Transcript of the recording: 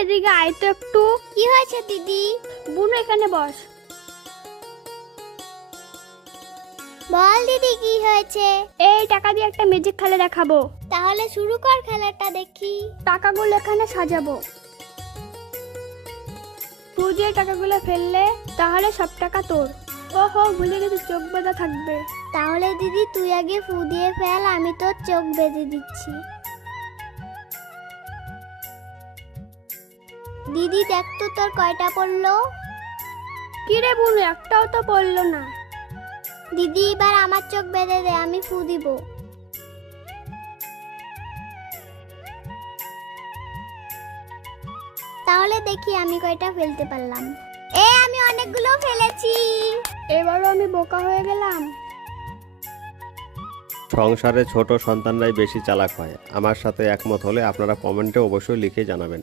এদিকে আয় তো একটু। কি হয়েছে দিদি? বুনু এখানে বস। বল দিদি, কি হয়েছে? এই টাকা দিয়ে একটা ম্যাজিক খেলা দেখাবো। তাহলে শুরু কর খেলাটা, দেখি। টাকাগুলো এখানে সাজাবো। তুই যে টাকাগুলো ফেললে তাহলে সব টাকা তোর। ওহো, ভুলে গেছি, চোখ বাঁধা থাকবে। তাহলে দিদি তুই আগে ফু দিয়ে ফেল, আমি তোর চোখ বেঁধে দিচ্ছি। দিদি দেখ তো তোর কয়টা পড়লো। কিরে বুনু, একটাও তো পড়লো না। দিদি এবার আমার চোখ বেঁধে দে, আমি ফু দিব। তাহলে দেখি আমি কয়টা ফেলতে পারলাম। আমি অনেকগুলো ফেলেছি। এবারও আমি বোকা হয়ে গেলাম। সংসারে ছোট সন্তানরাই বেশি চালাক হয়। আমার সাথে একমত হলে আপনারা কমেন্টে অবশ্যই লিখে জানাবেন।